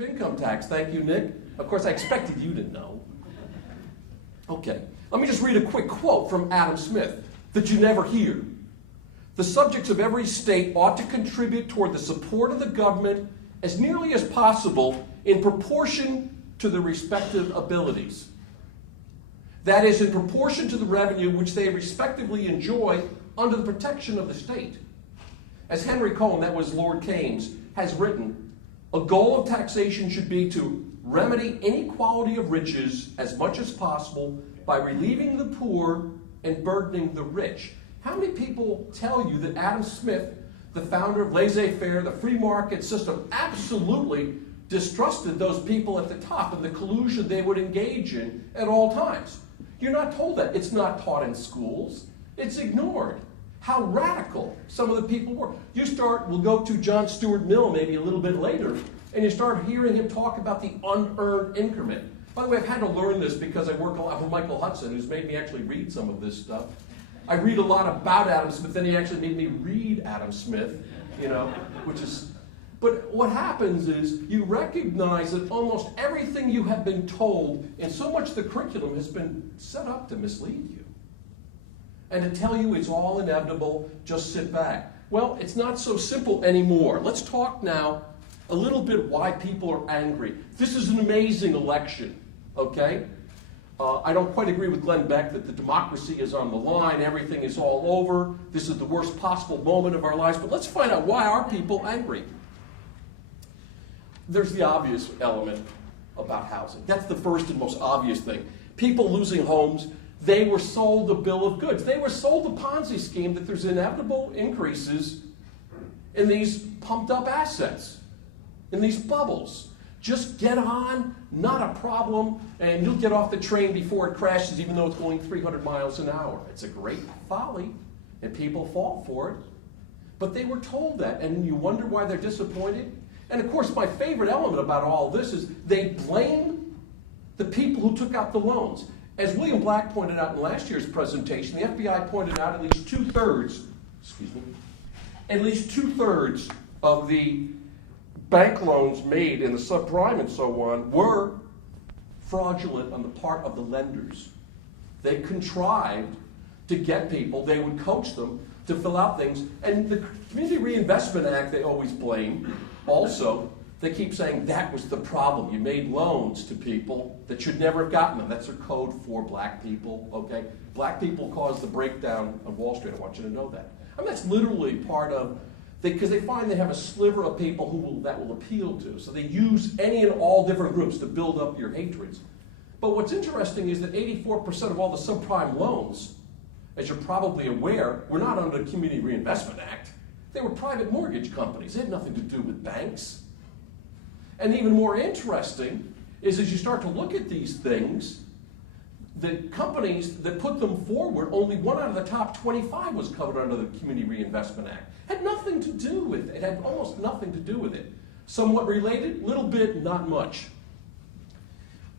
progressive income tax. Thank you, Nick. Of course, I expected you to know. Okay, let me just read a quick quote from Adam Smith that you never hear. The subjects of every state ought to contribute toward the support of the government as nearly as possible in proportion to their respective abilities. That is, in proportion to the revenue which they respectively enjoy under the protection of the state. As Henry Cohen, that was Lord Keynes, has written, a goal of taxation should be to remedy inequality of riches as much as possible by relieving the poor and burdening the rich. How many people tell you that Adam Smith, the founder of laissez-faire, the free market system, absolutely distrusted those people at the top and the collusion they would engage in at all times? You're not told that. It's not taught in schools. It's ignored. How radical some of the people were. We'll go to John Stuart Mill maybe a little bit later, and you start hearing him talk about the unearned increment. By the way, I've had to learn this because I work a lot with Michael Hudson, who's made me actually read some of this stuff. I read a lot about Adam Smith, then he actually made me read Adam Smith, which is... But what happens is you recognize that almost everything you have been told, and so much of the curriculum has been set up to mislead you. And to tell you it's all inevitable, just sit back. Well, it's not so simple anymore. Let's talk now a little bit why people are angry. This is an amazing election, okay? I don't quite agree with Glenn Beck that the democracy is on the line, everything is all over, this is the worst possible moment of our lives, but let's find out why are people angry. There's the obvious element about housing. That's the first and most obvious thing. People losing homes, they were sold a bill of goods. They were sold a Ponzi scheme that there's inevitable increases in these pumped up assets, in these bubbles. Just get on, not a problem, and you'll get off the train before it crashes even though it's going 300 miles an hour. It's a great folly, and people fall for it. But they were told that, and you wonder why they're disappointed. And of course, my favorite element about all this is they blame the people who took out the loans. As William Black pointed out in last year's presentation, the FBI pointed out at least two-thirds of the bank loans made in the subprime and so on were fraudulent on the part of the lenders. They contrived to get people, they would coach them to fill out things. And the Community Reinvestment Act they always blame. Also, they keep saying that was the problem. You made loans to people that should never have gotten them. That's their code for black people, okay? Black people caused the breakdown of Wall Street. I want you to know that. I mean, that's literally part of, because they find they have a sliver of people that will appeal to. So they use any and all different groups to build up your hatreds. But what's interesting is that 84% of all the subprime loans, as you're probably aware, were not under the Community Reinvestment Act. They were private mortgage companies. They had nothing to do with banks. And even more interesting is as you start to look at these things, the companies that put them forward, only one out of the top 25 was covered under the Community Reinvestment Act. Had nothing to do with it. It had almost nothing to do with it. Somewhat related, little bit, not much.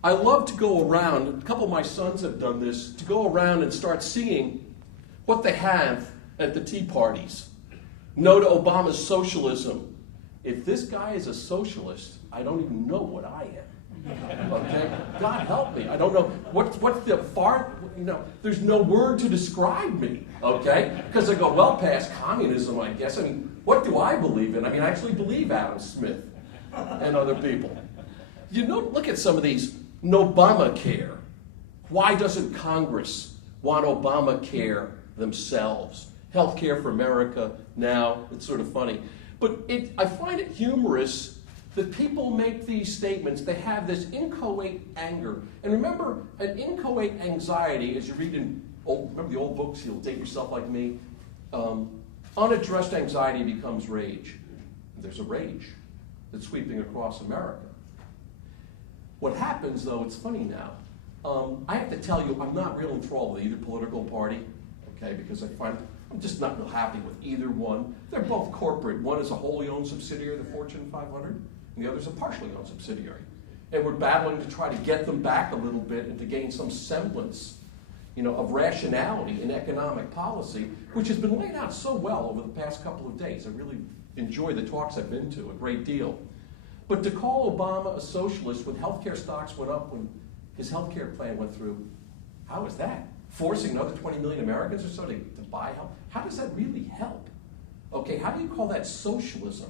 I love to go around, a couple of my sons have done this, to go around and start seeing what they have at the tea parties. No to Obama's socialism. If this guy is a socialist, I don't even know what I am. Okay? God help me. I don't know. What's the far, there's no word to describe me. Okay? Because I go well past communism, I guess. I mean, what do I believe in? I mean, I actually believe Adam Smith and other people. Look at some of these. Obamacare. Why doesn't Congress want Obamacare themselves? Healthcare for America now. It's sort of funny. But I find it humorous that people make these statements. They have this inchoate anger. And remember, an inchoate anxiety, as you read in remember the old books, You'll Date Yourself Like Me? Unaddressed anxiety becomes rage. There's a rage that's sweeping across America. What happens, though, it's funny now. I have to tell you, I'm not real enthralled with either political party, okay, because I'm just not real happy with either one. They're both corporate. One is a wholly owned subsidiary of the Fortune 500, and the other is a partially owned subsidiary. And we're battling to try to get them back a little bit and to gain some semblance, of rationality in economic policy, which has been laid out so well over the past couple of days. I really enjoy the talks I've been to a great deal. But to call Obama a socialist when healthcare stocks went up when his healthcare plan went through, how is that? Forcing another 20 million Americans or so to buy health? How does that really help? Okay, how do you call that socialism?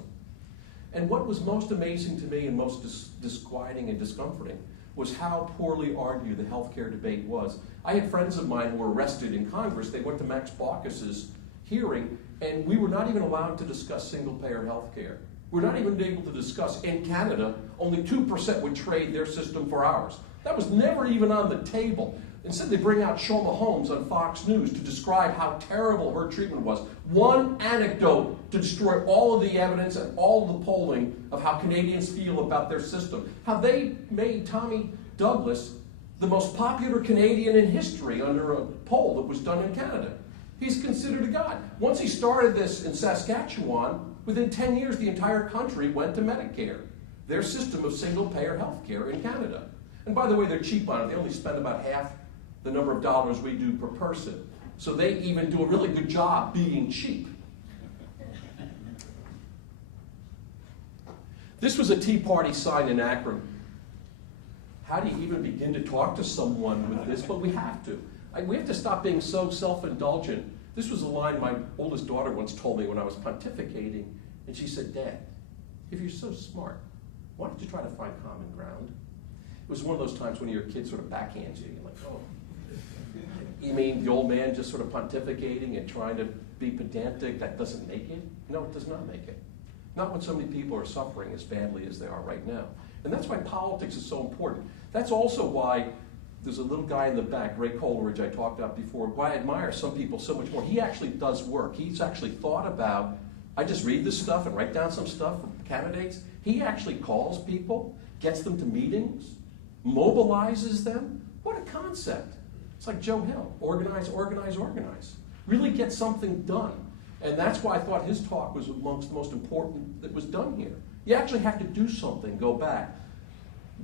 And what was most amazing to me and most disquieting and discomforting was how poorly argued the healthcare debate was. I had friends of mine who were arrested in Congress. They went to Max Baucus's hearing, and we were not even allowed to discuss single-payer healthcare. We're not even able to discuss, in Canada, only 2% would trade their system for ours. That was never even on the table. Instead, they bring out Shoma Holmes on Fox News to describe how terrible her treatment was. One anecdote to destroy all of the evidence and all of the polling of how Canadians feel about their system. How they made Tommy Douglas the most popular Canadian in history under a poll that was done in Canada. He's considered a god. Once he started this in Saskatchewan, within 10 years, the entire country went to Medicare, their system of single-payer health care in Canada. And by the way, they're cheap on it. They only spend about half the number of dollars we do per person. So they even do a really good job being cheap. This was a Tea Party sign in Akron. How do you even begin to talk to someone with this? But we have to. We have to stop being so self-indulgent. This was a line my oldest daughter once told me when I was pontificating. And she said, "Dad, if you're so smart, why don't you try to find common ground?" It was one of those times when your kid sort of backhands you. You're like, oh. You mean the old man just sort of pontificating and trying to be pedantic, that doesn't make it? No, it does not make it. Not when so many people are suffering as badly as they are right now. And that's why politics is so important. That's also why there's a little guy in the back, Ray Coleridge, I talked about before, why I admire some people so much more. He actually does work. He's actually thought about, I just read this stuff and write down some stuff from candidates. He actually calls people, gets them to meetings, mobilizes them. What a concept. It's like Joe Hill, organize, organize, organize. Really get something done. And that's why I thought his talk was amongst the most important that was done here. You actually have to do something, go back.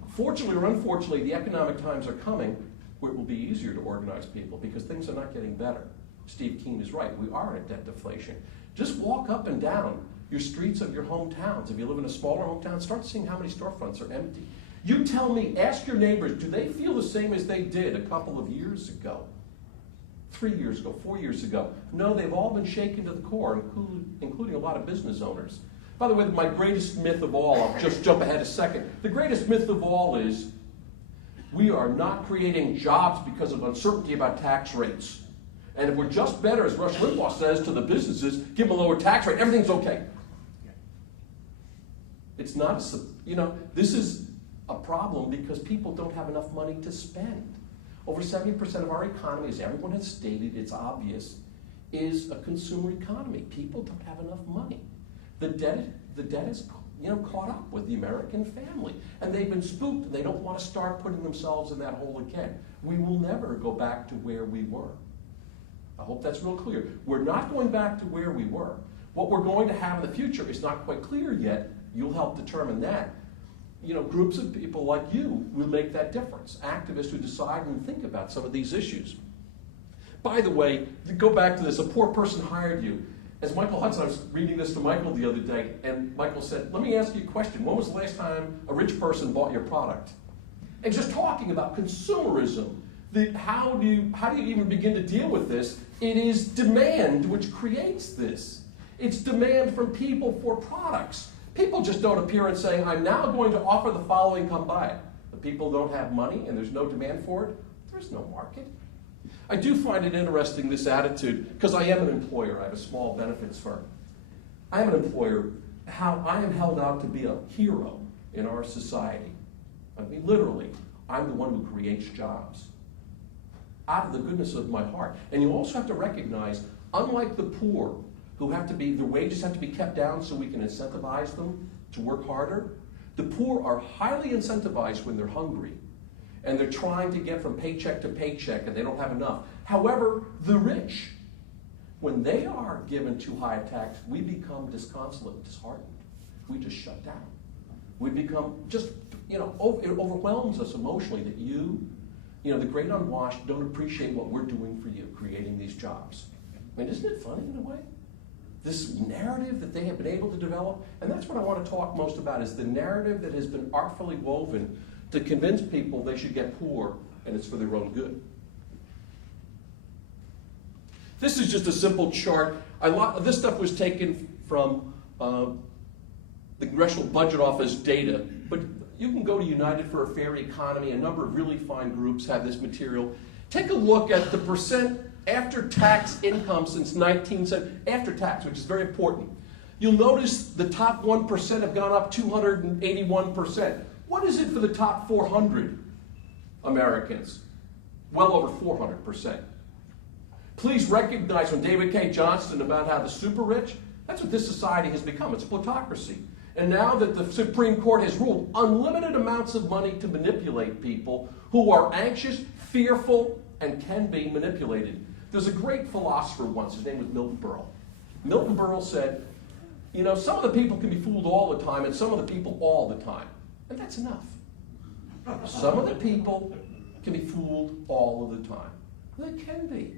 Fortunately or unfortunately, the economic times are coming where it will be easier to organize people because things are not getting better. Steve Keen is right, we are in a debt deflation. Just walk up and down your streets of your hometowns. If you live in a smaller hometown, start seeing how many storefronts are empty. You tell me, ask your neighbors, do they feel the same as they did a couple of years ago? 3 years ago, 4 years ago? No, they've all been shaken to the core, including a lot of business owners. By the way, my greatest myth of all, I'll just jump ahead a second. The greatest myth of all is we are not creating jobs because of uncertainty about tax rates. And if we're just better, as Rush Limbaugh says to the businesses, give them a lower tax rate, everything's okay. It's not, this is a problem because people don't have enough money to spend. Over 70% of our economy, as everyone has stated, it's obvious, is a consumer economy. People don't have enough money. The debt is caught up with the American family. And they've been spooked, and they don't want to start putting themselves in that hole again. We will never go back to where we were. I hope that's real clear. We're not going back to where we were. What we're going to have in the future is not quite clear yet. You'll help determine that. Groups of people like you will make that difference. Activists who decide and think about some of these issues. By the way, to go back to this, a poor person hired you. As Michael Hudson, I was reading this to Michael the other day, and Michael said, let me ask you a question. When was the last time a rich person bought your product? And just talking about consumerism, how do you even begin to deal with this? It is demand which creates this. It's demand from people for products. People just don't appear and say, I'm now going to offer the following, come buy it. The people don't have money and there's no demand for it. There's no market. I do find it interesting, this attitude, because I am an employer. I have a small benefits firm. I am an employer, how I am held out to be a hero in our society. I mean, literally, I'm the one who creates jobs out of the goodness of my heart. And you also have to recognize, unlike the poor, who have to be, their wages have to be kept down so we can incentivize them to work harder. The poor are highly incentivized when they're hungry and they're trying to get from paycheck to paycheck and they don't have enough. However, the rich, when they are given too high a tax, we become disconsolate, disheartened. We just shut down. We become just, it overwhelms us emotionally that the great unwashed don't appreciate what we're doing for you, creating these jobs. I mean, isn't it funny in a way? this narrative that they have been able to develop, and that's what I want to talk most about, is the narrative that has been artfully woven to convince people they should get poor and it's for their own good. This is just a simple chart. This stuff was taken from the Congressional Budget Office data, but you can go to United for a Fair Economy. A number of really fine groups have this material. Take a look at the percent after-tax income since 1970, after tax, which is very important. You'll notice the top 1% have gone up 281%. What is it for the top 400 Americans? Well over 400%. Please recognize when David K. Johnston about how the super rich, that's what this society has become. It's a plutocracy. And now that the Supreme Court has ruled unlimited amounts of money to manipulate people who are anxious, fearful, and can be manipulated. There's a great philosopher once, his name was Milton Berle. Milton Berle said, you know, some of the people can be fooled all the time and some of the people all the time. And that's enough. Some of the people can be fooled all of the time. They can be.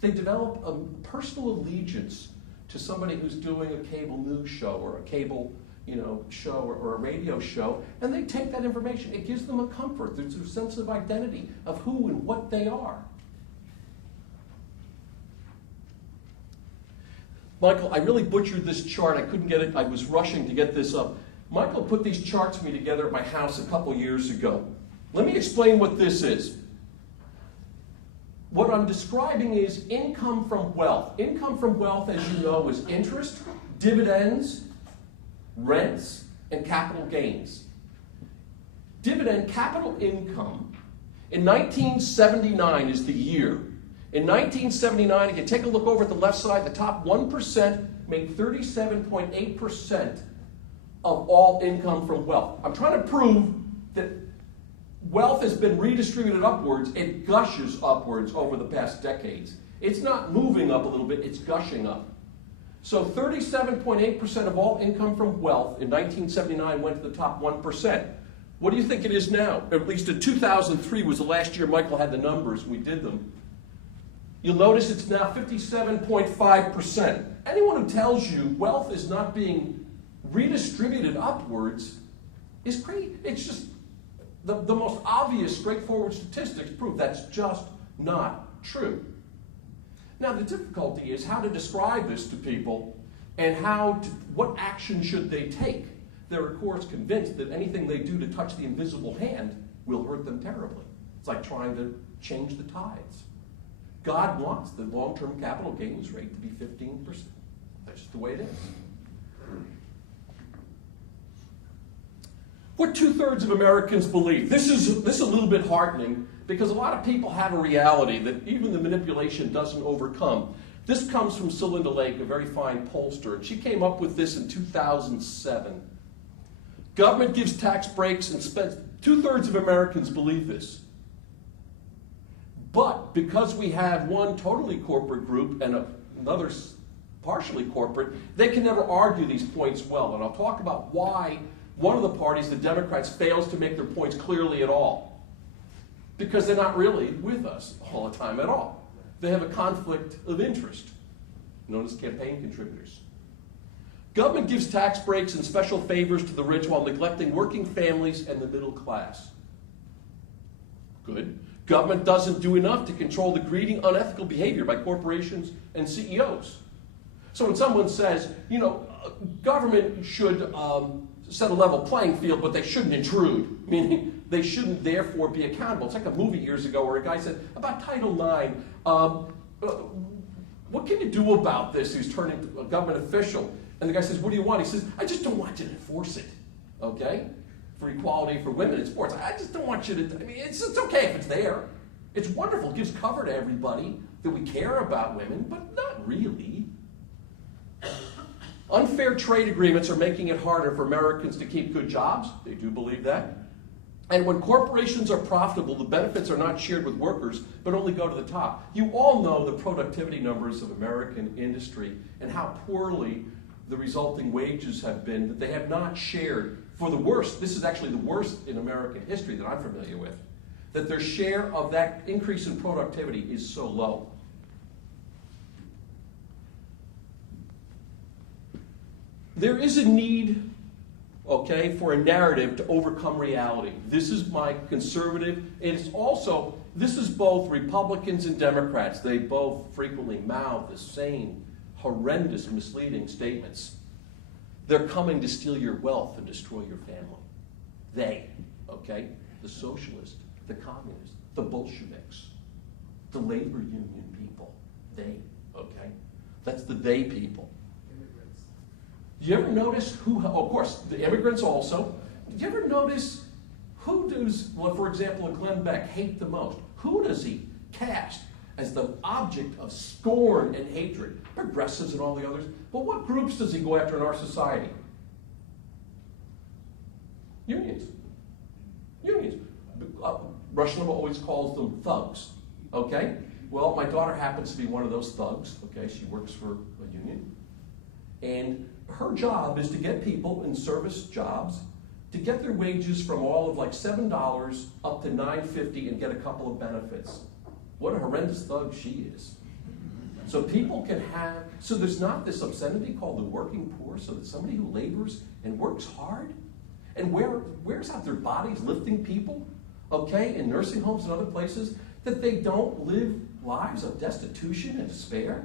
They develop a personal allegiance to somebody who's doing a cable news show or a cable show or a radio show, and they take that information. It gives them a comfort. There's a sense of identity of who and what they are. Michael, I really butchered this chart. I couldn't get it. I was rushing to get this up. Michael put these charts for me together at my house a couple years ago. Let me explain what this is. What I'm describing is income from wealth. Income from wealth, as you know, is interest, dividends, rents, and capital gains. Dividend capital income in 1979 is the year. In 1979, if you take a look over at the left side, the top 1% made 37.8% of all income from wealth. I'm trying to prove that wealth has been redistributed upwards. It gushes upwards over the past decades. It's not moving up a little bit, it's gushing up. So 37.8% of all income from wealth in 1979 went to the top 1%. What do you think it is now? At least in 2003 was the last year Michael had the numbers, we did them. You'll notice it's now 57.5%. Anyone who tells you wealth is not being redistributed upwards is crazy. It's just the most obvious, straightforward statistics prove that's just not true. Now, the difficulty is how to describe this to people and what action should they take. They're, of course, convinced that anything they do to touch the invisible hand will hurt them terribly. It's like trying to change the tides. God wants the long-term capital gains rate to be 15%. That's just the way it is. What 2/3 of Americans believe? This is a little bit heartening because a lot of people have a reality that even the manipulation doesn't overcome. This comes from Celinda Lake, a very fine pollster, and she came up with this in 2007. Government gives tax breaks and spends. 2/3 of Americans believe this. But because we have one totally corporate group and another partially corporate, they can never argue these points well. And I'll talk about why one of the parties, the Democrats, fails to make their points clearly at all. Because they're not really with us all the time at all. They have a conflict of interest, known as campaign contributors. Government gives tax breaks and special favors to the rich while neglecting working families and the middle class. Good. Government doesn't do enough to control the greedy, unethical behavior by corporations and CEOs. So when someone says, government should set a level playing field, but they shouldn't intrude, meaning they shouldn't therefore be accountable. It's like a movie years ago where a guy said, about Title IX, what can you do about this? He's turning to a government official. And the guy says, what do you want? He says, I just don't want you to enforce it, okay? For equality for women in sports. I just don't want you to, it's okay if it's there. It's wonderful, it gives cover to everybody that we care about women, but not really. Unfair trade agreements are making it harder for Americans to keep good jobs. They do believe that. And when corporations are profitable, the benefits are not shared with workers, but only go to the top. You all know the productivity numbers of American industry and how poorly the resulting wages have been, that they have not shared for the worst. This is actually the worst in American history that I'm familiar with, that their share of that increase in productivity is so low. there is a need, okay, for a narrative to overcome reality. This is my conservative. It's also, this is both Republicans and Democrats. They both frequently mouth the same horrendous, misleading statements. They're coming to steal your wealth and destroy your family. They, okay? The socialists, the communists, the Bolsheviks, the labor union people. They, okay? That's the they people. Immigrants. Do you ever notice who, of course, the immigrants also. Did you ever notice who does, well, for example, Glenn Beck hate the most? Who does he cast as the object of scorn and hatred? Progressives and all the others. But what groups does he go after in our society? Unions. Unions. Rush Limbaugh always calls them thugs. Okay? Well, my daughter happens to be one of those thugs. Okay? She works for a union. And her job is to get people in service jobs to get their wages from all of like $7 up to $9.50 and get a couple of benefits. What a horrendous thug she is. So people can have, so there's not this obscenity called the working poor, so that somebody who labors and works hard and wears out their bodies lifting people, okay, in nursing homes and other places, that they don't live lives of destitution and despair.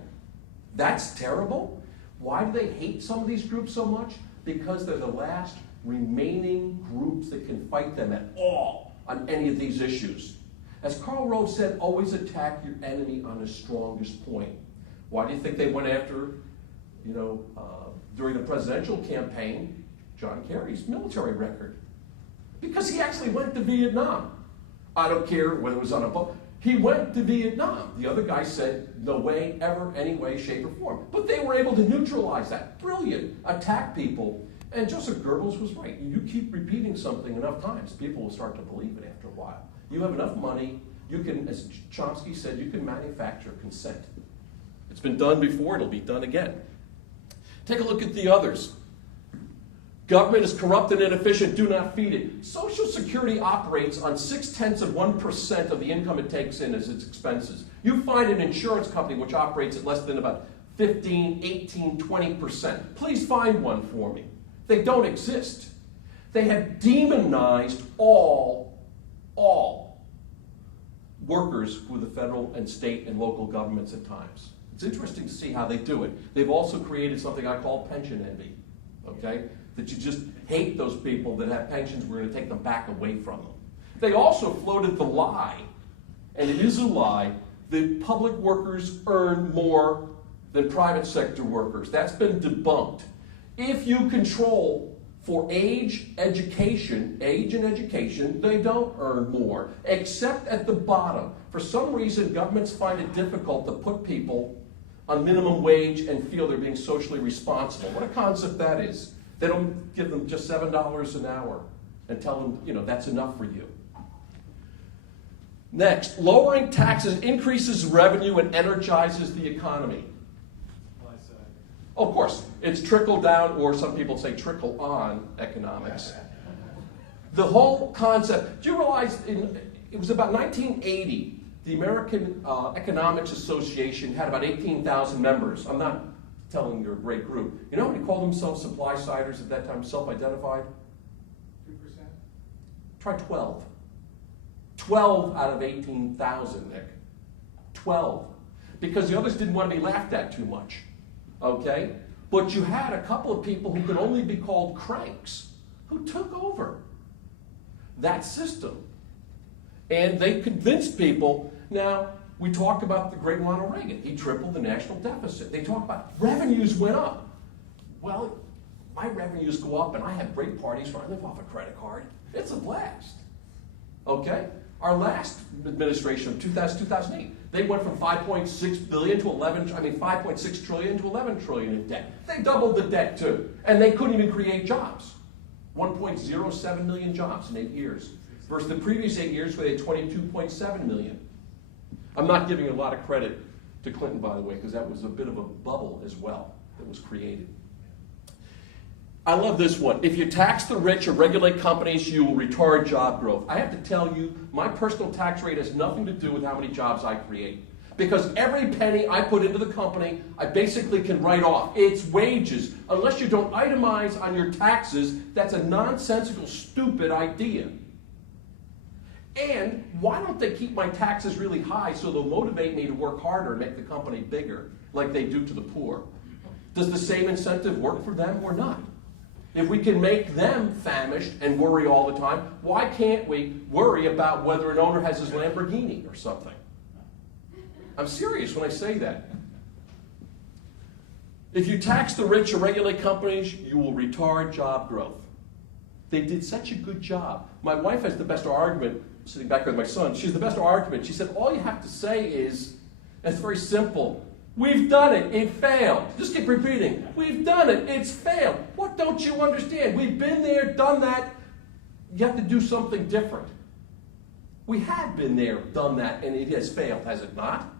That's terrible. Why do they hate some of these groups so much? Because they're the last remaining groups that can fight them at all on any of these issues. As Karl Rove said, always attack your enemy on his strongest point. Why do you think they went after, during the presidential campaign, John Kerry's military record? Because he actually went to Vietnam. I don't care whether it was on a boat. He went to Vietnam. The other guy said, no way, ever, any way, shape, or form. But they were able to neutralize that. Brilliant. Attack people. And Joseph Goebbels was right. You keep repeating something enough times, people will start to believe it after a while. You have enough money, you can, as Chomsky said, you can manufacture consent. It's been done before, it'll be done again. Take a look at the others. Government is corrupt and inefficient, do not feed it. Social Security operates on 0.6% of the income it takes in as its expenses. You find an insurance company which operates at less than about 15, 18, 20%. Please find one for me. They don't exist. They have demonized all workers with the federal and state and local governments at times. It's interesting to see how they do it. They've also created something I call pension envy, okay? That you just hate those people that have pensions, we're going to take them back away from them. They also floated the lie, and it is a lie, that public workers earn more than private sector workers. That's been debunked. If you control for age and education, they don't earn more, except at the bottom. For some reason, governments find it difficult to put people on minimum wage and feel they're being socially responsible. What a concept that is. They don't give them just $7 an hour and tell them, that's enough for you. Next, lowering taxes increases revenue and energizes the economy. Of course, it's trickle down, or some people say trickle on economics. The whole concept, do you realize it was about 1980, the American Economics Association had about 18,000 members. I'm not telling you're a great group. You know how many called themselves supply-siders at that time, self-identified? 2%? Try 12. 12 out of 18,000, Nick. 12. Because the others didn't want to be laughed at too much. Okay? But you had a couple of people who could only be called cranks who took over that system. And they convinced people. Now, we talked about the great Ronald Reagan. He tripled the national deficit. They talk about revenues went up. Well, my revenues go up and I have great parties where I live off a credit card. It's a blast. Okay? Our last administration of 2008, they went from 5.6 billion to 5.6 trillion to 11 trillion in debt. They doubled the debt too. And they couldn't even create jobs. 1.07 million jobs in 8 years. Versus the previous 8 years where they had 22.7 million. I'm not giving a lot of credit to Clinton, by the way, because that was a bit of a bubble as well that was created. I love this one. If you tax the rich or regulate companies, you will retard job growth. I have to tell you, my personal tax rate has nothing to do with how many jobs I create. because every penny I put into the company, I basically can write off. It's wages. Unless you don't itemize on your taxes, that's a nonsensical, stupid idea. And why don't they keep my taxes really high so they'll motivate me to work harder and make the company bigger, like they do to the poor? Does the same incentive work for them or not? If we can make them famished and worry all the time, why can't we worry about whether an owner has his Lamborghini or something? I'm serious when I say that. If you tax the rich or regulate companies, you will retard job growth. They did such a good job. My wife has the best argument, sitting back with my son, she has the best argument. She said, all you have to say is, and it's very simple, we've done it, it failed. Just keep repeating, we've done it, it's failed. What don't you understand? We've been there, done that. You have to do something different. We have been there, done that, and it has failed, has it not?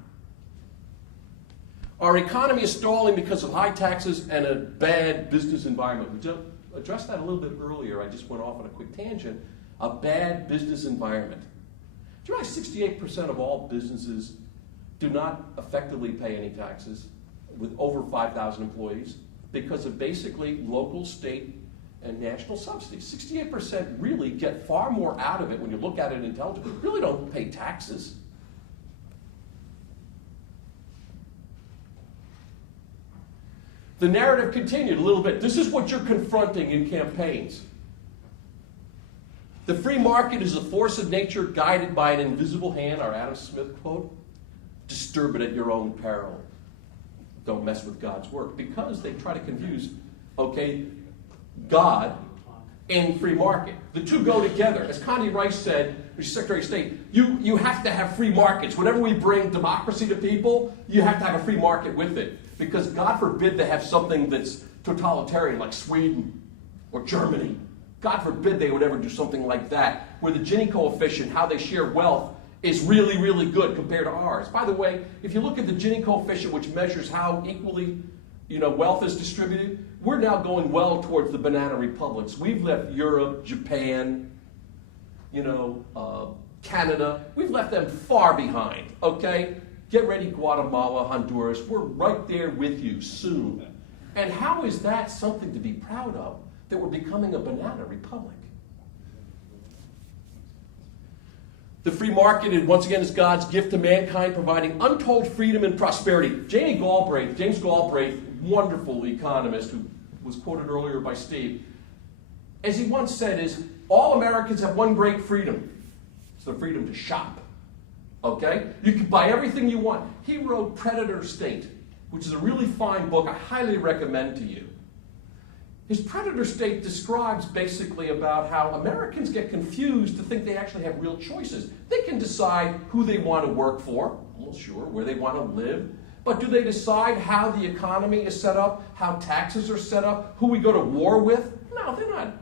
Our economy is stalling because of high taxes and a bad business environment. We addressed that a little bit earlier. I just went off on a quick tangent. A bad business environment. Do you realize 68% of all businesses do not effectively pay any taxes with over 5,000 employees because of basically local, state, and national subsidies? 68% really get far more out of it when you look at it intelligently. Really don't pay taxes. The narrative continued a little bit. This is what you're confronting in campaigns. The free market is a force of nature guided by an invisible hand, our Adam Smith quote. Disturb it at your own peril. Don't mess with God's work. Because they try to confuse, God and free market. The two go together. As Condi Rice said, who's Secretary of State, you have to have free markets. Whenever we bring democracy to people, you have to have a free market with it. Because God forbid they have something that's totalitarian like Sweden or Germany. God forbid they would ever do something like that, where the Gini coefficient, how they share wealth, is really, really good compared to ours. By the way, if you look at the Gini coefficient, which measures how equally wealth is distributed, we're now going well towards the banana republics. We've left Europe, Japan, Canada. We've left them far behind, okay? Get ready, Guatemala, Honduras. We're right there with you soon. And how is that something to be proud of, that we're becoming a banana republic? The free market, once again, is God's gift to mankind, providing untold freedom and prosperity. James Galbraith, wonderful economist who was quoted earlier by Steve, as he once said, is all Americans have one great freedom. It's the freedom to shop. Okay? You can buy everything you want. He wrote Predator State, which is a really fine book I highly recommend to you. His Predator State describes basically about how Americans get confused to think they actually have real choices. They can decide who they want to work for, well, sure, where they want to live, but do they decide how the economy is set up, how taxes are set up, who we go to war with? No, they're not.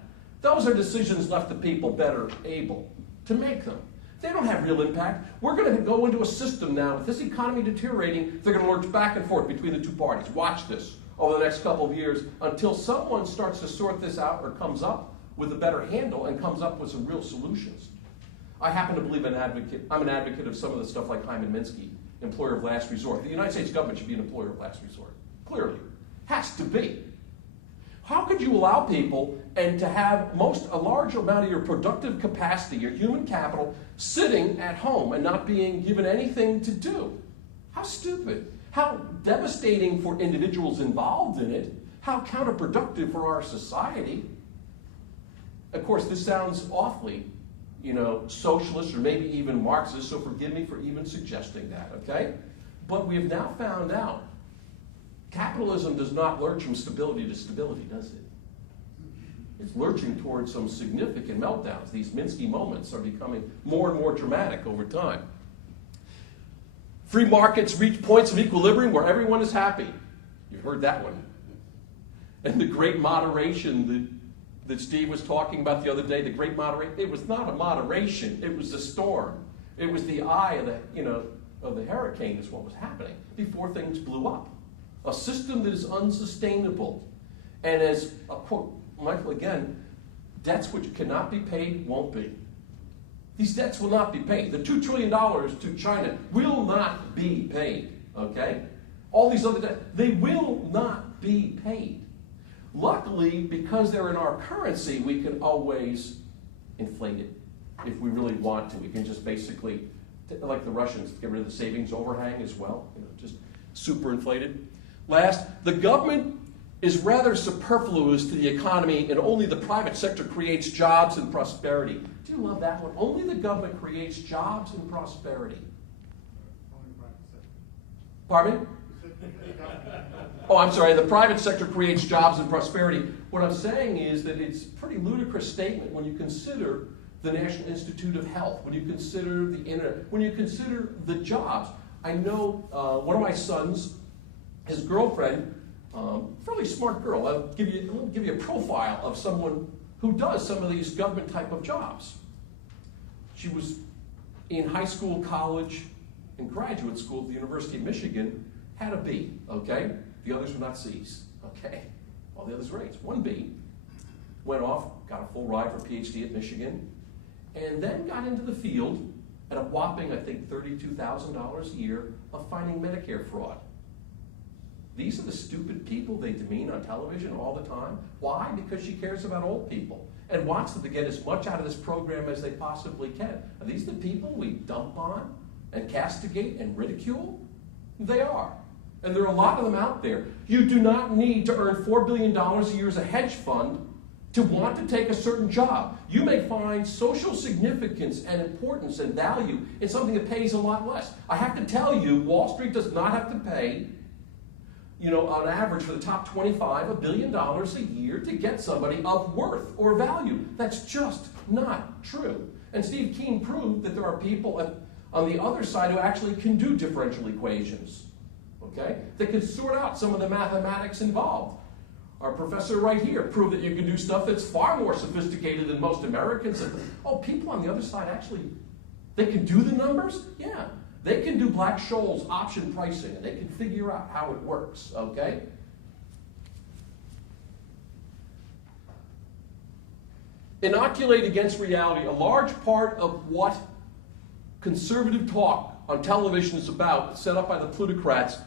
Those are decisions left to people better able to make them. They don't have real impact. We're going to go into a system now, with this economy deteriorating, they're going to lurch back and forth between the two parties. Watch this over the next couple of years until someone starts to sort this out or comes up with a better handle and comes up with some real solutions. I happen to believe I'm an advocate of some of the stuff like Hyman Minsky, employer of last resort. The United States government should be an employer of last resort. Clearly. Has to be. How could you allow people and to have a large amount of your productive capacity, your human capital, sitting at home and not being given anything to do? How stupid. How devastating for individuals involved in it. How counterproductive for our society. Of course, this sounds awfully, socialist or maybe even Marxist, so forgive me for even suggesting that, okay? But we have now found out capitalism does not lurch from stability to stability, does it? It's lurching towards some significant meltdowns. These Minsky moments are becoming more and more dramatic over time. Free markets reach points of equilibrium where everyone is happy. You've heard that one. And the great moderation that Steve was talking about the other day, the great moderation, it was not a moderation, it was the storm. It was the eye of the hurricane is what was happening before things blew up. A system that is unsustainable. And as a quote, Michael again, debts which cannot be paid won't be. These debts will not be paid. The $2 trillion to China will not be paid, okay? All these other debts, they will not be paid. Luckily, because they're in our currency, we can always inflate it if we really want to. We can just basically, like the Russians, get rid of the savings overhang as well, just super inflated. Last, the government is rather superfluous to the economy, and only the private sector creates jobs and prosperity. Do you love that one? Only the government creates jobs and prosperity. Only private sector. Pardon me? Oh, I'm sorry, the private sector creates jobs and prosperity. What I'm saying is that it's a pretty ludicrous statement when you consider the National Institute of Health, when you consider the internet, when you consider the jobs. I know one of my sons, his girlfriend, fairly smart girl. I'll give you a profile of someone who does some of these government type of jobs. She was in high school, college, and graduate school at the University of Michigan, had a B, okay? The others were not C's, okay? All the others were A's. One B, went off, got a full ride for PhD at Michigan, and then got into the field at a whopping, I think, $32,000 a year of finding Medicare fraud. These are the stupid people they demean on television all the time. Why? Because she cares about old people and wants them to get as much out of this program as they possibly can. Are these the people we dump on and castigate and ridicule? They are. And there are a lot of them out there. You do not need to earn $4 billion a year as a hedge fund to want to take a certain job. You may find social significance and importance and value in something that pays a lot less. I have to tell you, Wall Street does not have to pay, on average for the top 25, $1 billion a year to get somebody of worth or value. That's just not true. And Steve Keen proved that there are people on the other side who actually can do differential equations, okay? They can sort out some of the mathematics involved. Our professor right here proved that you can do stuff that's far more sophisticated than most Americans. Oh, people on the other side actually, they can do the numbers? Yeah. They can do Black-Scholes option pricing, and they can figure out how it works, okay? Inoculate against reality. A large part of what conservative talk on television is about, set up by the plutocrats,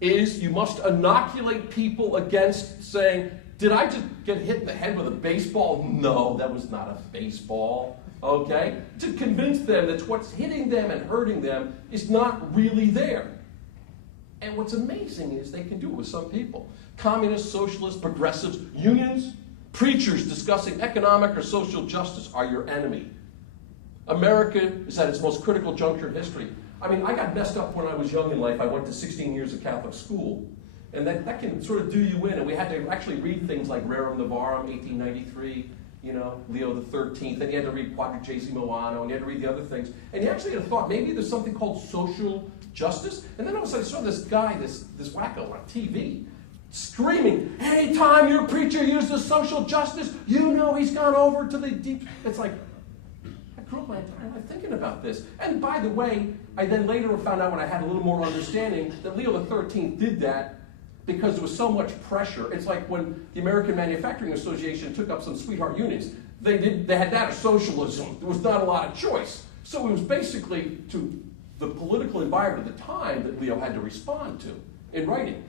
is you must inoculate people against saying, did I just get hit in the head with a baseball? No, that was not a baseball, okay? To convince them that what's hitting them and hurting them is not really there. And what's amazing is they can do it with some people. Communists, socialists, progressives, unions, preachers discussing economic or social justice are your enemy. America is at its most critical juncture in history. I mean, I got messed up when I was young in life. I went to 16 years of Catholic school. And that can sort of do you in. And we had to actually read things like Rerum Novarum, 1893, Leo the 13th. And you had to read Quadragesimo Anno, and you had to read the other things. And you actually had a thought, maybe there's something called social justice. And then all of a sudden I saw this guy, this wacko on TV, screaming, anytime your preacher uses social justice, he's gone over to the deep. It's like, I grew up my entire life thinking about this. And by the way, I then later found out when I had a little more understanding that Leo the 13th did that because there was so much pressure. It's like when the American Manufacturing Association took up some sweetheart unions. They had that as socialism. There was not a lot of choice. So it was basically to the political environment at the time that Leo had to respond to in writing.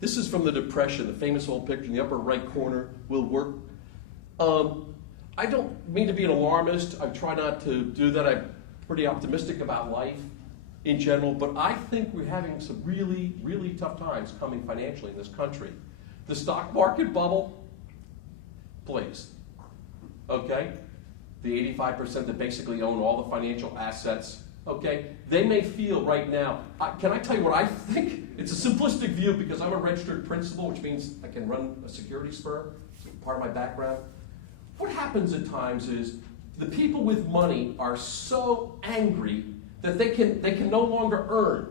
This is from the Depression, the famous old picture in the upper right corner, will work. I don't mean to be an alarmist. I try not to do that. I'm pretty optimistic about life in general, but I think we're having some really, really tough times coming financially in this country. The stock market bubble, please, okay? The 85% that basically own all the financial assets, okay? They may feel right now, can I tell you what I think? It's a simplistic view because I'm a registered principal, which means I can run a securities firm. It's part of my background. What happens at times is the people with money are so angry that they can no longer earn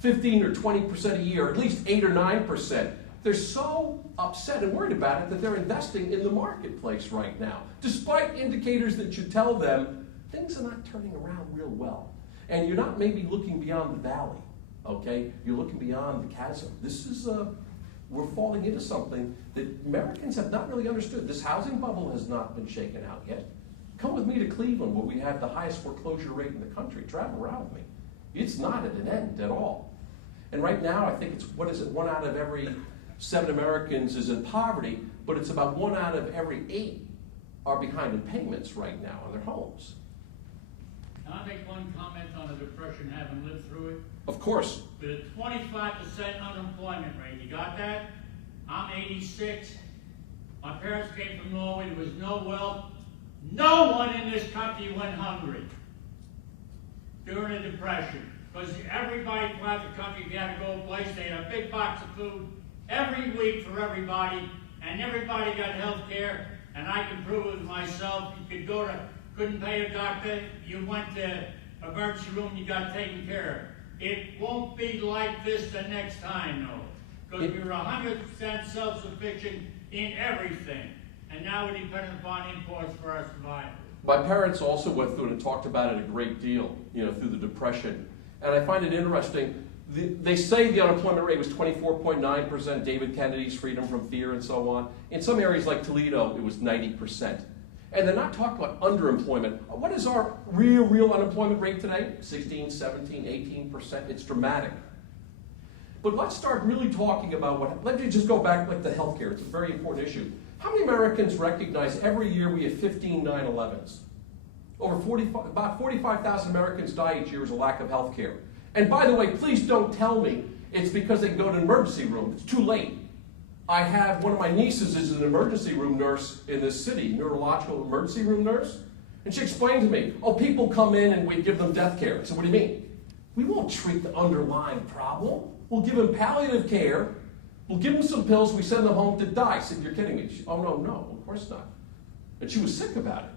15 or 20% a year, at least 8 or 9%. They're so upset and worried about it that they're investing in the marketplace right now, despite indicators that should tell them things are not turning around real well. And you're not maybe looking beyond the valley, okay? You're looking beyond the chasm. This is we're falling into something that Americans have not really understood. This housing bubble has not been shaken out yet. Come with me to Cleveland, where we have the highest foreclosure rate in the country. Travel around with me. It's not at an end at all. And right now, I think it's, 1 out of every 7 Americans is in poverty, but it's about 1 out of every 8 are behind in payments right now on their homes. Can I make one comment on the Depression, having lived through it? Of course. With a 25% unemployment rate, you got that? I'm 86. My parents came from Norway. There was no wealth. No one in this country went hungry during the Depression, because everybody throughout the country, if you had to go a place, they had a big box of food every week for everybody, and everybody got health care, and I can prove it myself. You could go to, couldn't pay a doctor, you went to emergency room, you got taken care of. It won't be like this the next time, though, because we're 100% self-sufficient in everything, and now we're dependent upon imports for our survival. My parents also went through it and talked about it a great deal, through the Depression. And I find it interesting. They say the unemployment rate was 24.9%, David Kennedy's freedom from fear and so on. In some areas like Toledo, it was 90%. And they're not talking about underemployment. What is our real unemployment rate today? 16, 17, 18%. It's dramatic. But let's start really talking about let me just go back like the healthcare. It's a very important issue. How many Americans recognize every year we have 15 9/11s? About 45,000 Americans die each year as a lack of health care. And by the way, please don't tell me it's because they can go to an emergency room. It's too late. I have one of my nieces is an emergency room nurse in this city, neurological emergency room nurse. And she explained to me, people come in and we give them death care. I said, what do you mean? We won't treat the underlying problem. We'll give them palliative care. We'll give them some pills. We send them home to die. I said, you're kidding me. Oh, no, of course not. And she was sick about it.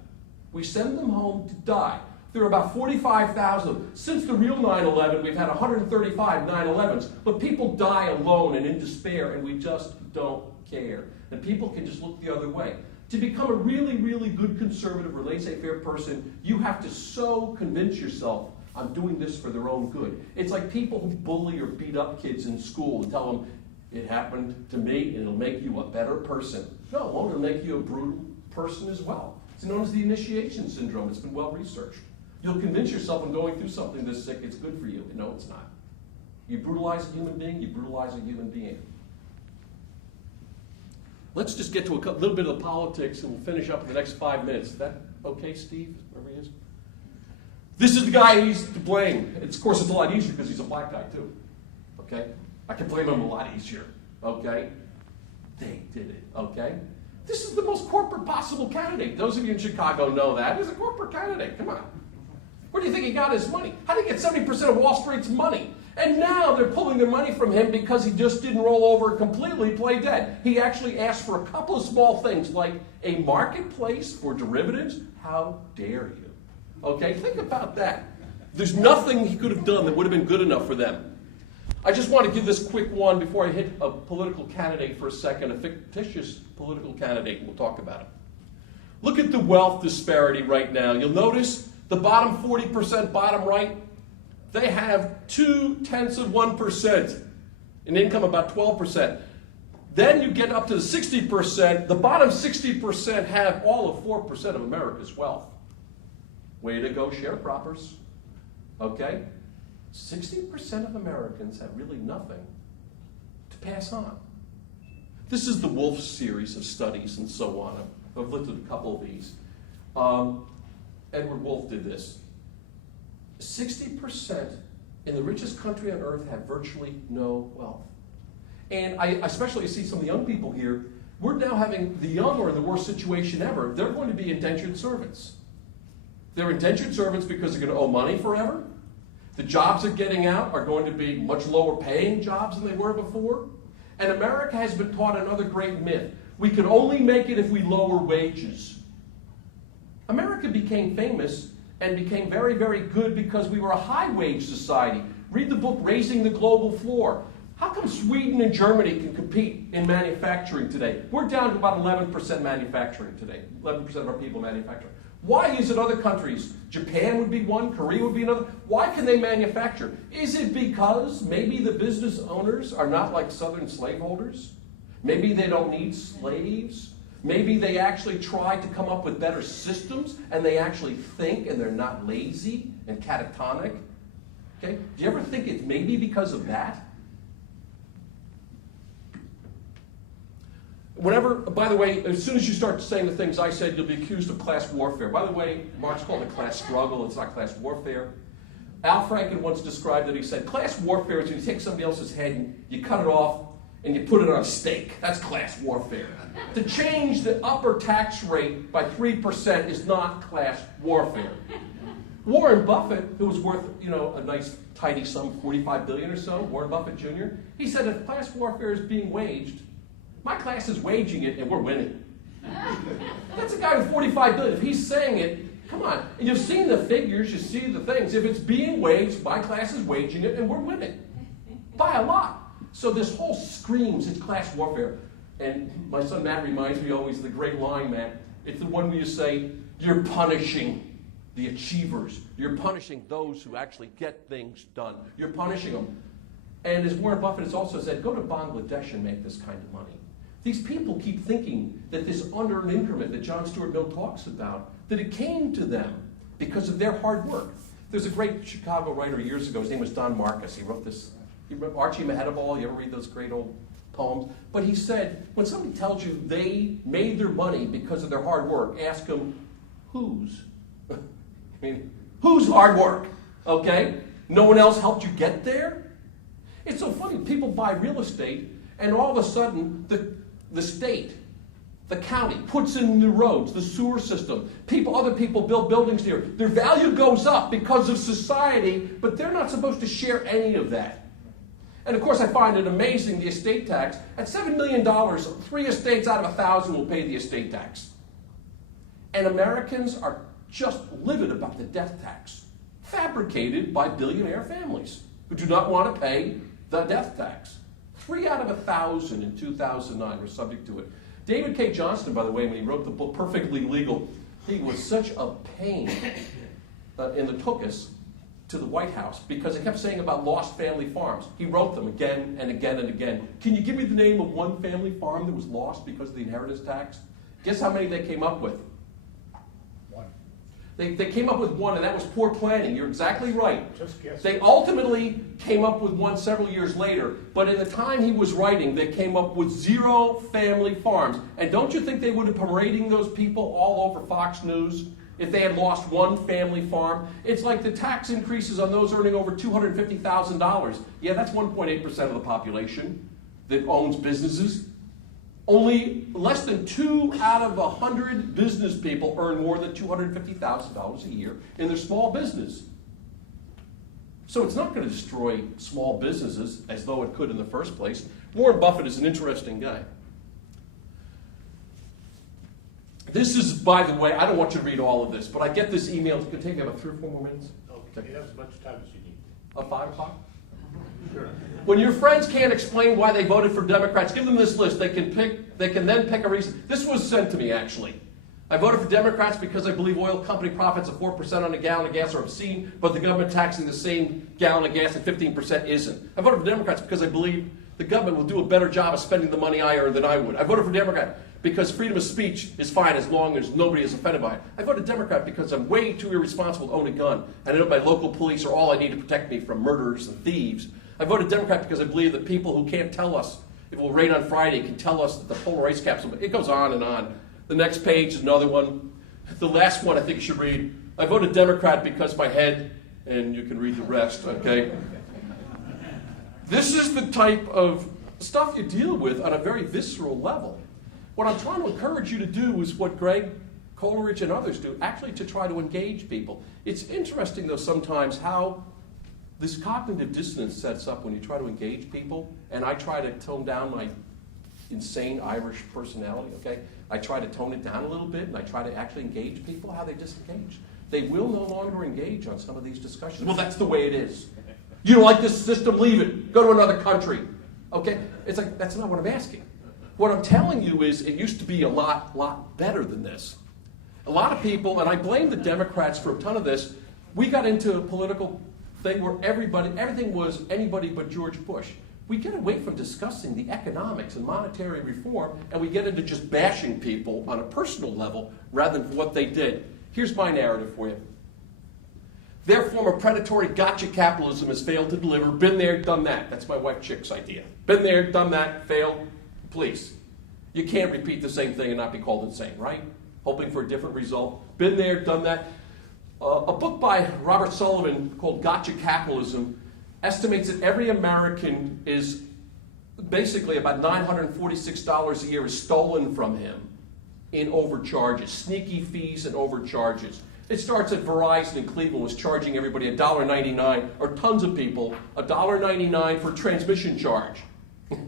We send them home to die. There are about 45,000. Since the real 9/11, we've had 135 9/11s. But people die alone and in despair, and we just don't care. And people can just look the other way. To become a really, really good conservative or laissez-faire person, you have to so convince yourself, I'm doing this for their own good. It's like people who bully or beat up kids in school and tell them, it happened to me, and it'll make you a better person. No, it won't. It'll make you a brutal person as well. It's known as the initiation syndrome. It's been well researched. You'll convince yourself when going through something this sick, it's good for you. No, it's not. You brutalize a human being, you brutalize a human being. Let's just get to a little bit of the politics, and we'll finish up in the next 5 minutes. Is that okay, Steve? Wherever he is. This is the guy he's to blame. Of course, it's a lot easier because he's a black guy, too. Okay? I can blame him a lot easier. Okay? They did it. Okay? This is the most corporate possible candidate. Those of you in Chicago know that. He's a corporate candidate. Come on. Where do you think he got his money? How did he get 70% of Wall Street's money? And now they're pulling their money from him because he just didn't roll over and completely play dead. He actually asked for a couple of small things like a marketplace for derivatives. How dare you? Okay, think about that. There's nothing he could have done that would have been good enough for them. I just want to give this quick one before I hit a political candidate for a second, a fictitious political candidate, and we'll talk about it. Look at the wealth disparity right now. You'll notice the bottom 40%, bottom right, they have 0.2% in income, about 12%. Then you get up to the 60%. The bottom 60% have all of 4% of America's wealth. Way to go, sharecroppers. Okay? 60% of Americans have really nothing to pass on. This is the Wolf series of studies and so on. I've looked at a couple of these. Edward Wolf did this. 60% in the richest country on earth have virtually no wealth. And I especially see some of the young people here. We're now having the young are in the worst situation ever. They're going to be indentured servants. They're indentured servants because they're going to owe money forever. The jobs they're getting out are going to be much lower paying jobs than they were before. And America has been taught another great myth. We can only make it if we lower wages. America became famous and became very, very good because we were a high-wage society. Read the book, Raising the Global Floor. How come Sweden and Germany can compete in manufacturing today? We're down to about 11% manufacturing today. 11% of our people manufacture. Why is it other countries, Japan would be one, Korea would be another, why can they manufacture? Is it because maybe the business owners are not like Southern slaveholders? Maybe they don't need slaves. Maybe they actually try to come up with better systems and they actually think and they're not lazy and catatonic. Okay? Do you ever think it's maybe because of that? Whenever, by the way, as soon as you start saying the things I said, you'll be accused of class warfare. By the way, Marx called it class struggle. It's not class warfare. Al Franken once described it. He said, class warfare is when you take somebody else's head and you cut it off and you put it on a stake. That's class warfare. To change the upper tax rate by 3% is not class warfare. Warren Buffett, who was worth, a nice tidy sum, $45 billion or so, Warren Buffett Jr., he said if class warfare is being waged, my class is waging it and we're winning. That's a guy with $45 billion. If he's saying it, come on. And you've seen the figures, you see the things. If it's being waged, my class is waging it and we're winning. By a lot. So this whole screams it's class warfare. And my son Matt reminds me always of the great line, Matt. It's the one where you say, you're punishing the achievers. You're punishing those who actually get things done. You're punishing them. And as Warren Buffett has also said, go to Bangladesh and make this kind of money. These people keep thinking that this unearned increment that John Stuart Mill talks about, that it came to them because of their hard work. There's a great Chicago writer years ago, his name was Don Marcus. He wrote this, Archie Mahedabal, you ever read those great old poems? But he said, when somebody tells you they made their money because of their hard work, ask them, whose? I mean, whose hard work? Okay? No one else helped you get there? It's so funny. People buy real estate, and all of a sudden, the state, the county, puts in the roads, the sewer system. Other people build buildings there. Their value goes up because of society, but they're not supposed to share any of that. And of course, I find it amazing, the estate tax. At $7 million, 3 estates out of 1,000 will pay the estate tax. And Americans are just livid about the death tax, fabricated by billionaire families who do not want to pay the death tax. 3 out of 1,000 in 2009 were subject to it. David K. Johnston, by the way, when he wrote the book Perfectly Legal, he was such a pain in the tuchus to the White House because they kept saying about lost family farms. He wrote them again and again and again. Can you give me the name of one family farm that was lost because of the inheritance tax? Guess how many they came up with? They came up with one, and that was poor planning. You're exactly right. Just guess. They ultimately came up with one several years later, but in the time he was writing, they came up with 0 family farms. And don't you think they would have been parading those people all over Fox News if they had lost one family farm? It's like the tax increases on those earning over $250,000. Yeah, that's 1.8% of the population that owns businesses. Only less than 2 out of 100 business people earn more than $250,000 a year in their small business. So it's not going to destroy small businesses as though it could in the first place. Warren Buffett is an interesting guy. This is, by the way, I don't want you to read all of this, but I get this email. It could take about 3 or 4 more minutes. Okay, you have as much time as you need. 5 o'clock? Sure. When your friends can't explain why they voted for Democrats, give them this list. They can then pick a reason. This was sent to me, actually. I voted for Democrats because I believe oil company profits of 4% on a gallon of gas are obscene, but the government taxing the same gallon of gas at 15% isn't. I voted for Democrats because I believe the government will do a better job of spending the money I earn than I would. I voted for Democrat because freedom of speech is fine as long as nobody is offended by it. I voted Democrat because I'm way too irresponsible to own a gun, and I know my local police are all I need to protect me from murderers and thieves. I voted Democrat because I believe that people who can't tell us if it will rain on Friday can tell us that the polar ice caps will. It goes on and on. The next page is another one. The last one I think you should read. I voted Democrat because my head, and you can read the rest, okay? This is the type of stuff you deal with on a very visceral level. What I'm trying to encourage you to do is what Greg Coleridge and others do, actually to try to engage people. It's interesting, though, sometimes how this cognitive dissonance sets up when you try to engage people, and I try to tone down my insane Irish personality, okay? I try to tone it down a little bit, and I try to actually engage people, how they disengage. They will no longer engage on some of these discussions. Well, that's the way it is. You don't like this system, leave it. Go to another country. Okay? It's like, that's not what I'm asking. What I'm telling you is it used to be a lot better than this. A lot of people, and I blame the Democrats for a ton of this, we got into a political thing where everything was anybody but George Bush. we get away from discussing the economics and monetary reform, and we get into just bashing people on a personal level rather than for what they did. Here's my narrative for you. Their form of predatory gotcha capitalism has failed to deliver. Been there, done that. That's my wife Chick's idea. Been there, done that, failed. Please. You can't repeat the same thing and not be called insane, right? Hoping for a different result. Been there, done that. A book by Robert Sullivan called Gotcha Capitalism estimates that every American is basically about $946 a year is stolen from him in overcharges, sneaky fees and overcharges. It starts at Verizon in Cleveland was charging everybody $1.99, or tons of people, $1.99 for transmission charge.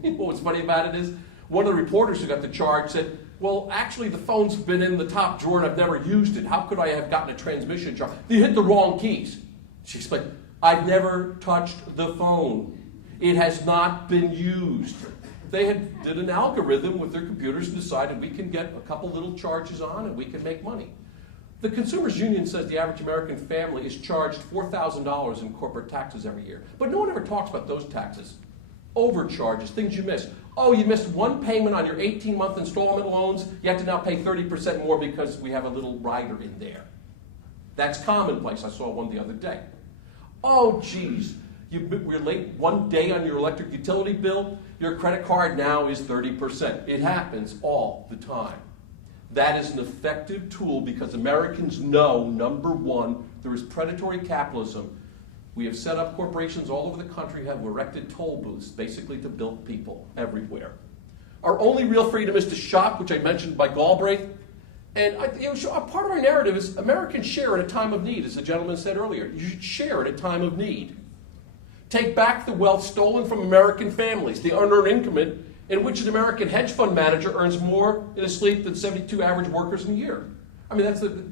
What's funny about it is, one of the reporters who got the charge said, well, actually the phone's been in the top drawer and I've never used it. How could I have gotten a transmission charge? You hit the wrong keys. She explained, I've never touched the phone. It has not been used. They did an algorithm with their computers and decided we can get a couple little charges on and we can make money. The Consumers Union says the average American family is charged $4,000 in corporate taxes every year. But no one ever talks about those taxes. Overcharges, things you missed. Oh, you missed one payment on your 18-month installment loans. You have to now pay 30% more because we have a little rider in there. That's commonplace. I saw one the other day. Oh, geez, we're late one day on your electric utility bill. Your credit card now is 30%. It happens all the time. That is an effective tool because Americans know, number one, there is predatory capitalism. We have set up corporations all over the country, have erected toll booths, basically to bilk people everywhere. Our only real freedom is to shop, which I mentioned by Galbraith. And a part of our narrative is Americans share at a time of need, as the gentleman said earlier. You should share at a time of need. Take back the wealth stolen from American families, the unearned income in which an American hedge fund manager earns more in his sleep than 72 average workers in a year. I mean, that's the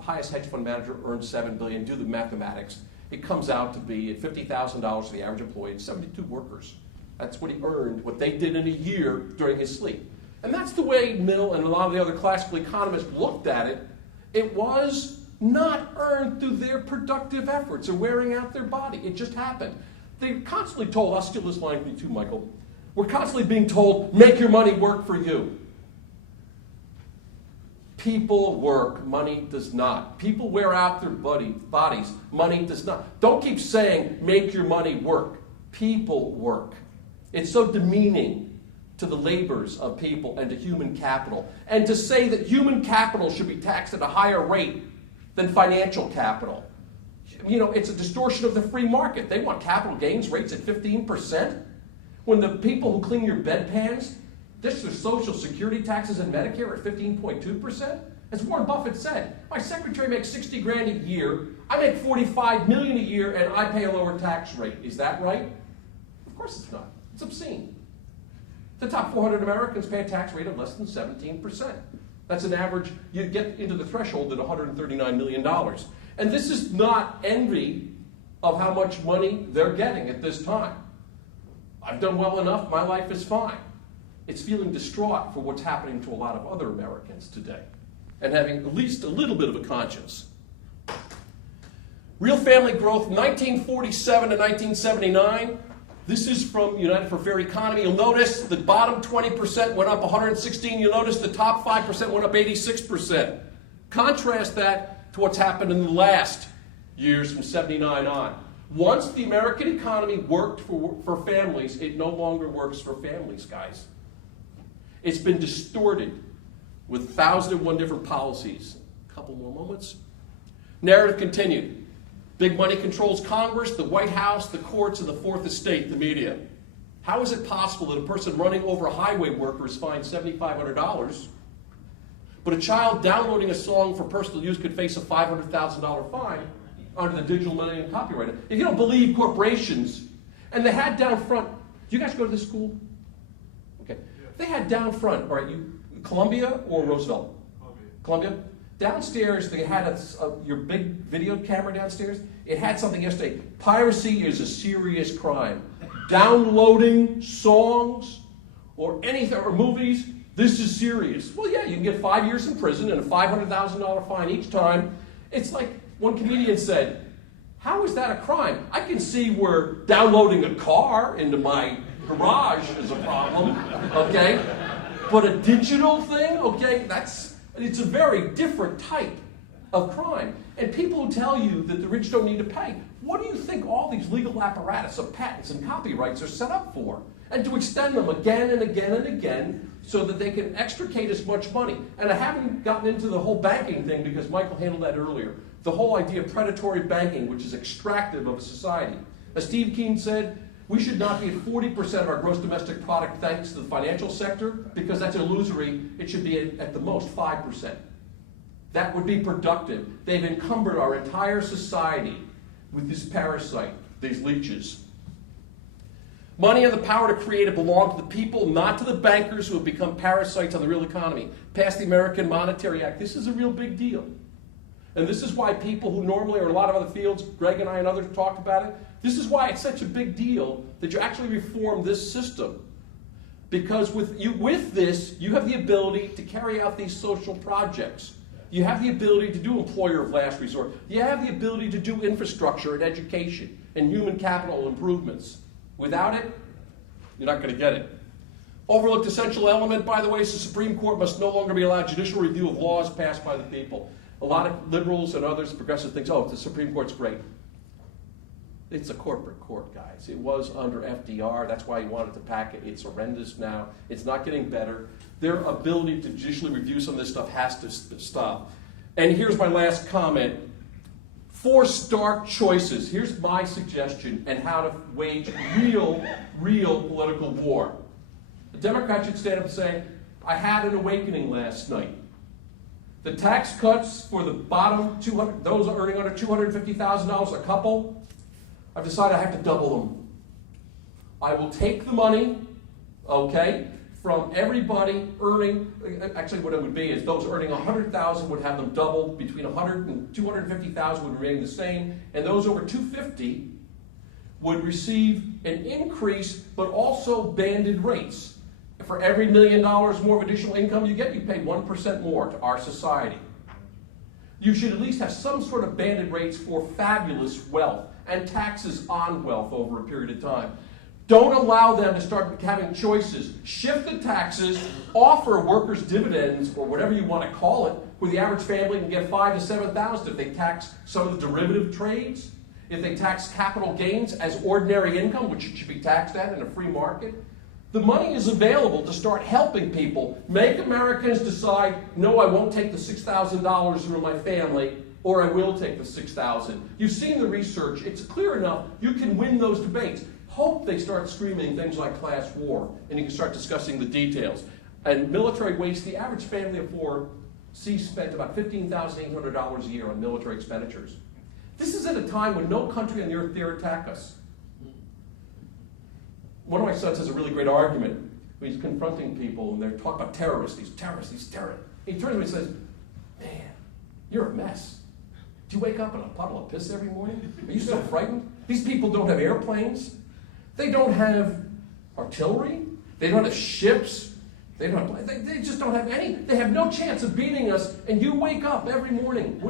highest hedge fund manager earns $7 billion. Do the mathematics. It comes out to be at $50,000 for the average employee and 72 workers. That's what he earned, what they did in a year during his sleep. And that's the way Mill and a lot of the other classical economists looked at it. It was not earned through their productive efforts or wearing out their body. It just happened. They're constantly told, I'll steal this line from you too, Michael. We're constantly being told, make your money work for you. People work, money does not. People wear out their bodies, money does not. Don't keep saying, make your money work. People work. It's so demeaning to the labors of people and to human capital. And to say that human capital should be taxed at a higher rate than financial capital. You know, it's a distortion of the free market. They want capital gains rates at 15%. When the people who clean your bedpans, this is Social Security taxes and Medicare at 15.2%. As Warren Buffett said, my secretary makes 60 grand a year, I make 45 million a year, and I pay a lower tax rate. Is that right? Of course it's not. It's obscene. The top 400 Americans pay a tax rate of less than 17%. That's an average, you get into the threshold at $139 million. And this is not envy of how much money they're getting at this time. I've done well enough, my life is fine. It's feeling distraught for what's happening to a lot of other Americans today and having at least a little bit of a conscience. Real family growth, 1947 to 1979. This is from United for Fair Economy. You'll notice the bottom 20% went up 116. You'll notice the top 5% went up 86%. Contrast that to what's happened in the last years from 79 on. Once the American economy worked for families, it no longer works for families, guys. It's been distorted with 1,001 different policies. A couple more moments. Narrative continued. Big money controls Congress, the White House, the courts, and the Fourth Estate, the media. How is it possible that a person running over a highway worker is fined $7,500, but a child downloading a song for personal use could face a $500,000 fine under the Digital Millennium Copyright Act? If you don't believe corporations, and they had down front, do you guys go to this school? Okay. They had down front, all right, Columbia or Roosevelt? Columbia. Downstairs, they had your big video camera downstairs. It had something yesterday. Piracy is a serious crime. Downloading songs or anything, or movies, this is serious. Well, yeah, you can get 5 years in prison and a $500,000 fine each time. It's like one comedian said, how is that a crime? I can see where downloading a car into my garage is a problem, okay? But a digital thing, okay, it's a very different type of crime. And people who tell you that the rich don't need to pay, what do you think all these legal apparatus of patents and copyrights are set up for? And to extend them again and again and again so that they can extricate as much money. And I haven't gotten into the whole banking thing because Michael handled that earlier. The whole idea of predatory banking, which is extractive of a society. As Steve Keen said, we should not be at 40% of our gross domestic product thanks to the financial sector because that's illusory. It should be at the most 5%. That would be productive. They've encumbered our entire society with this parasite, these leeches. Money and the power to create it belong to the people, not to the bankers who have become parasites on the real economy. Passed the American Monetary Act. This is a real big deal. And this is why people who normally are in a lot of other fields, Greg and I and others talked about it, this is why it's such a big deal that you actually reform this system. Because with this, you have the ability to carry out these social projects. You have the ability to do employer of last resort. You have the ability to do infrastructure and education and human capital improvements. Without it, you're not going to get it. Overlooked essential element, by the way, is the Supreme Court must no longer be allowed judicial review of laws passed by the people. A lot of liberals and others, progressive, think, oh, the Supreme Court's great. It's a corporate court, guys. It was under FDR. That's why he wanted to pack it. It's horrendous now. It's not getting better. Their ability to judicially review some of this stuff has to stop. And here's my last comment. 4 stark choices. Here's my suggestion and how to wage real political war. The Democrats should stand up and say, I had an awakening last night. The tax cuts for the bottom 200, those earning under $250,000 a couple, I've decided I have to double them. I will take the money, okay, from everybody earning, actually what it would be is those earning $100,000 would have them doubled, between $100,000 and $250,000 would remain the same, and those over $250,000 would receive an increase, but also banded rates. For every $1 million more of additional income you get, you pay 1% more to our society. You should at least have some sort of banded rates for fabulous wealth and taxes on wealth over a period of time. Don't allow them to start having choices. Shift the taxes, offer workers dividends, or whatever you want to call it, where the average family can get $5,000 to $7,000 if they tax some of the derivative trades, if they tax capital gains as ordinary income, which it should be taxed at in a free market. The money is available to start helping people. Make Americans decide, no, I won't take the $6,000 from my family, or I will take the $6,000. You've seen the research. It's clear enough. You can win those debates. Hope they start screaming things like class war, and you can start discussing the details. And military waste, the average family of 4 sees spent about $15,800 a year on military expenditures. This is at a time when no country on the earth dare attack us. One of my sons has a really great argument when he's confronting people and they're talking about terrorists, these terrorists. He turns to me and says, man, you're a mess. Do you wake up in a puddle of piss every morning? Are you so frightened? These people don't have airplanes. They don't have artillery. They don't have ships. They just don't have any. They have no chance of beating us, and you wake up every morning.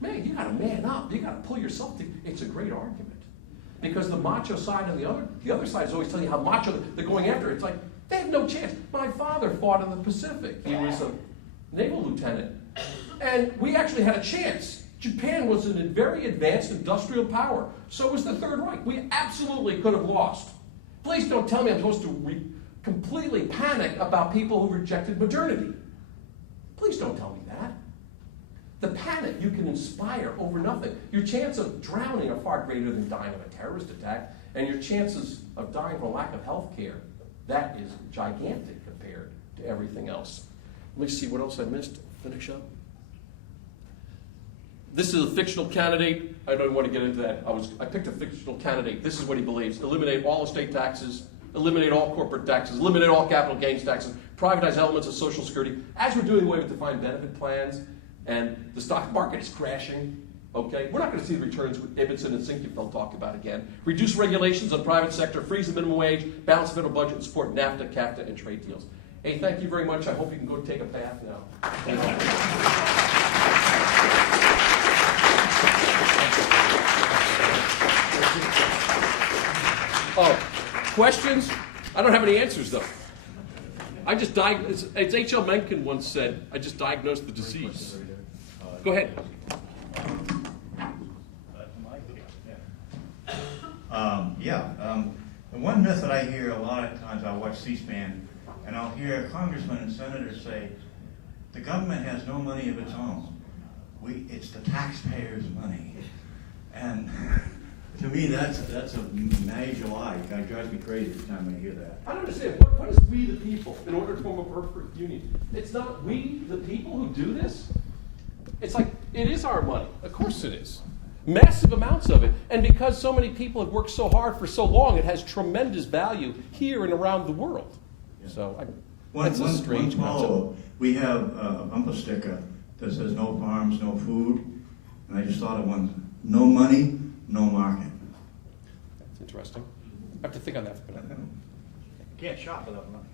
Man, you got to man up. You got to pull yourself together. It's a great argument. Because the macho side and the other side is always telling you how macho they're going after. It's like, they have no chance. My father fought in the Pacific. He was a naval lieutenant. And we actually had a chance. Japan was a very advanced industrial power. So was the Third Reich. We absolutely could have lost. Please don't tell me I'm supposed to completely panic about people who rejected modernity. Please don't tell me that. The panic you can inspire over nothing. Your chance of drowning are far greater than dying of a terrorist attack, and your chances of dying from lack of health care, that is gigantic compared to everything else. Let me see what else I missed. Finish up. This is a fictional candidate. I don't want to get into that. I picked a fictional candidate. This is what he believes. Eliminate all estate taxes, eliminate all corporate taxes, eliminate all capital gains taxes, privatize elements of Social Security, as we're doing away with defined benefit plans, and the stock market is crashing. Okay, we're not going to see the returns Ibbotson and Sinkenfeld talked about again. Reduce regulations on private sector, freeze the minimum wage, balance the federal budget, and support NAFTA, CAFTA, and trade deals. Hey, thank you very much. I hope you can go take a bath now. Oh, questions? I don't have any answers, though. I just diagnosed, as H.L. Mencken once said, I just diagnosed the disease. Go ahead. The one myth that I hear a lot of times, I watch C-SPAN, and I'll hear congressmen and senators say, the government has no money of its own. It's the taxpayers' money. And to me, that's a major lie. It drives me crazy every time I hear that. I don't understand. What is we the people in order to form a perfect union? It's not we the people who do this. It's like, it is our money. Of course it is. Massive amounts of it. And because so many people have worked so hard for so long, it has tremendous value here and around the world. Yeah. So that's a strange concept. We have a bumper sticker that says no farms, no food. And I just thought of one, no money, no market. That's interesting. I have to think on that for a minute. You can't shop without money.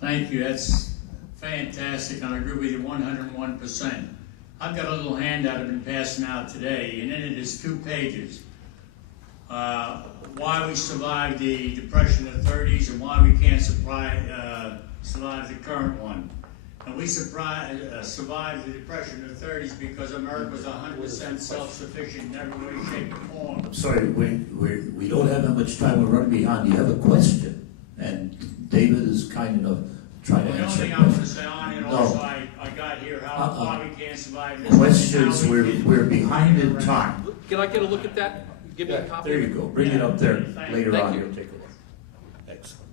Thank you. That's fantastic, and I agree with you 101%. I've got a little handout I've been passing out today, and in it is 2 pages. Why we survived the Depression of the 30s and why we can't survive the current one. And we survived the Depression of the 30s because America was 100% self-sufficient in every way, shape, or form. I'm sorry, we don't have that much time. We're running behind. You have a question, and David is kind enough to try to The only answer. thing I want to say on it, No. also I got here why we can't survive this. Questions, How we we're behind in time. Can I get a look at that? Give me a copy. There you go. Bring it up there later Thank on. you. You'll take a look. Excellent.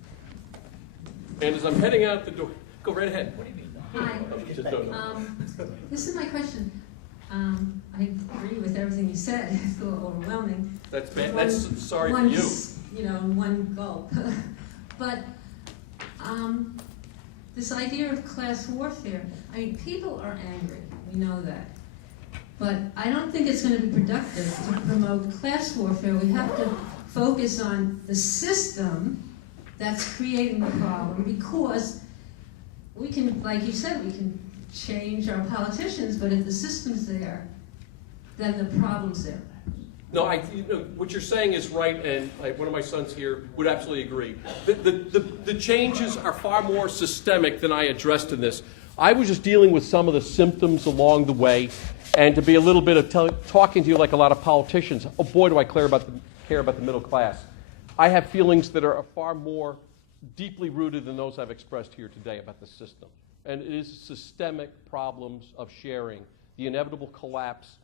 And as I'm heading out the door, go right ahead. Hi. Just don't know. This is my question. I agree with everything you said. It's a little overwhelming. That's bad. One- That's sorry for one you. You know, one gulp. But this idea of class warfare, I mean, people are angry. We know that. But I don't think it's going to be productive to promote class warfare. We have to focus on the system that's creating the problem, because we can, like you said, we can change our politicians, but if the system's there, then the problem's there. No, what you're saying is right, and one of my sons here would absolutely agree. The changes are far more systemic than I addressed in this. I was just dealing with some of the symptoms along the way, and to be a little bit of talking to you like a lot of politicians. Oh boy, do I care about the middle class. I have feelings that are far more deeply rooted than those I've expressed here today about the system. And it is systemic problems of sharing, the inevitable collapse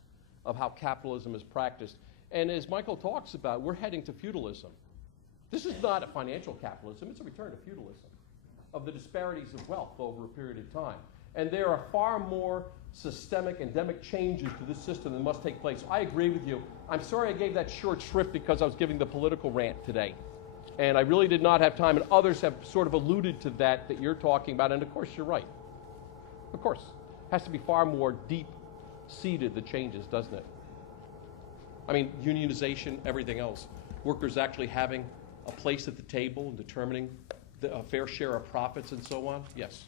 of how capitalism is practiced. And as Michael talks about, we're heading to feudalism. This is not a financial capitalism, it's a return to feudalism, of the disparities of wealth over a period of time. And there are far more systemic, endemic changes to this system that must take place. I agree with you. I'm sorry I gave that short shrift because I was giving the political rant today. And I really did not have time, and others have sort of alluded to that you're talking about, and of course you're right. Of course. It has to be far more deep-seated, the changes, doesn't it? I mean, unionization, everything else. Workers actually having a place at the table and determining a fair share of profits and so on? Yes.